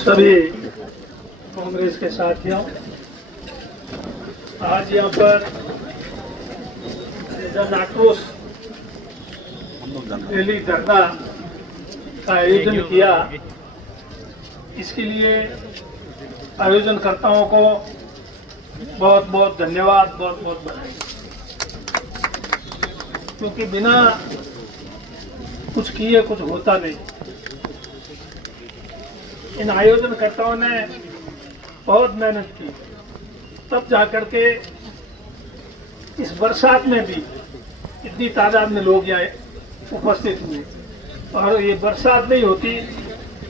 सभी कांग्रेस के साथियों, आज यहाँ पर जन आक्रोश रैली धरना का आयोजन किया। इसके लिए आयोजनकर्ताओं को बहुत बहुत धन्यवाद, बहुत बहुत बधाई, क्योंकि बिना कुछ किए कुछ होता नहीं। इन आयोजनकर्ताओं ने बहुत मेहनत की, तब जाकर के इस बरसात में भी इतनी तादाद में लोग यहाँ उपस्थित हुए। और ये बरसात नहीं होती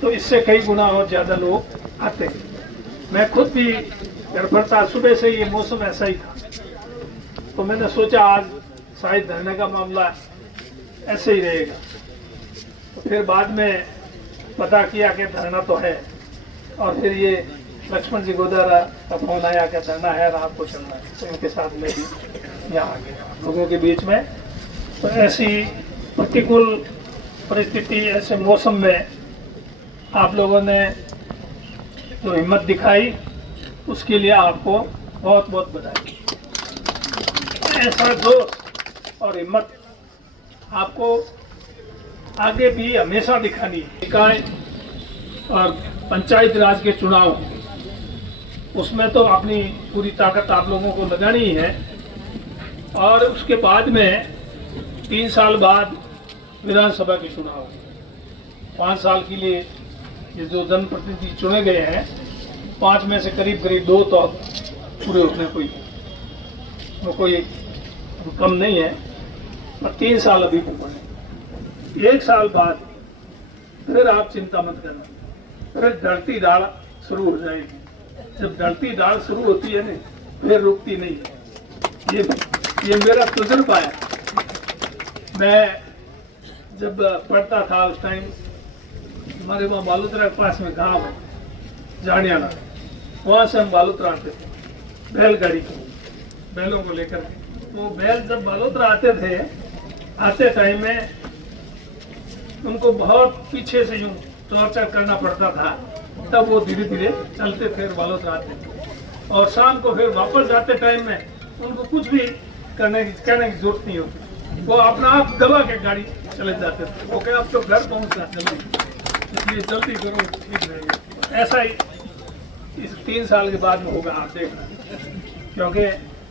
तो इससे कई गुना और ज़्यादा लोग आते। मैं खुद भी घर पर था, सुबह से ये मौसम ऐसा ही था, तो मैंने सोचा आज शायद धरने का मामला ऐसे ही रहेगा। तो फिर बाद में पता किया कि धरना तो है, और फिर ये लक्ष्मण जी गोदारा का फोन आया कि धरना है, रात को चलना है। तो इनके साथ में भी यहाँ आ गया लोगों के बीच में। तो ऐसी प्रतिकूल परिस्थिति, ऐसे मौसम में आप लोगों ने जो हिम्मत दिखाई, उसके लिए आपको बहुत बहुत बधाई। ऐसा जोश और हिम्मत आपको आगे भी हमेशा दिखानी है। निकाय और पंचायत राज के चुनाव, उसमें तो अपनी पूरी ताकत आप लोगों को लगानी ही है। और उसके बाद में 3 साल बाद विधानसभा के चुनाव, 5 साल के लिए ये जो जनप्रतिनिधि चुने गए हैं, 5 में से करीब करीब 2 तो अब पूरे होने कोई कम नहीं है, और 3 साल अभी ऊपर है। 1 साल बाद फिर आप चिंता मत करना, फिर ढलती दाल शुरू हो जाएगी। जब ढलती दाल शुरू होती है ना, फिर रुकती नहीं है। ये मेरा तजुर्बा है। मैं जब पढ़ता था उस टाइम हमारे वहाँ बालोतरा के पास में गांव है जानियाना, वहाँ से हम बालोतरा आते थे बैलगाड़ी को, बैलों को लेकर। तो बैल जब बालोतरा आते थे, आते टाइम में उनको बहुत पीछे से यूं टॉर्चर करना पड़ता था, तब वो धीरे धीरे चलते थे, बालोतरा आते थे। और शाम को फिर वापस जाते टाइम में उनको कुछ भी कहने की जरूरत नहीं होती, वो अपना आप दबा के गाड़ी चले जाते थे। वो कहे अब तो घर पहुंच जाते, इसलिए जल्दी करो, ठीक रहेगा। ऐसा ही इस 3 साल के बाद में होगा, आप देखना, क्योंकि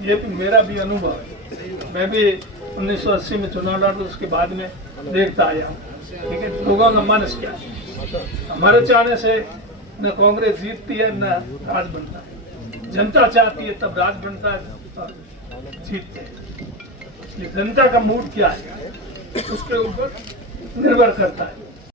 ये मेरा भी अनुभव है। मैं भी 1980 में चुनाव लड़ा, उसके बाद में देखता आया हूँ, ठीक है, लोगों का मन क्या है। हमारे चाहने से न कांग्रेस जीतती है न राज बनता है। जनता चाहती है तब राज बनता है, जीतते हैं। जनता का मूड क्या है उसके ऊपर निर्भर करता है।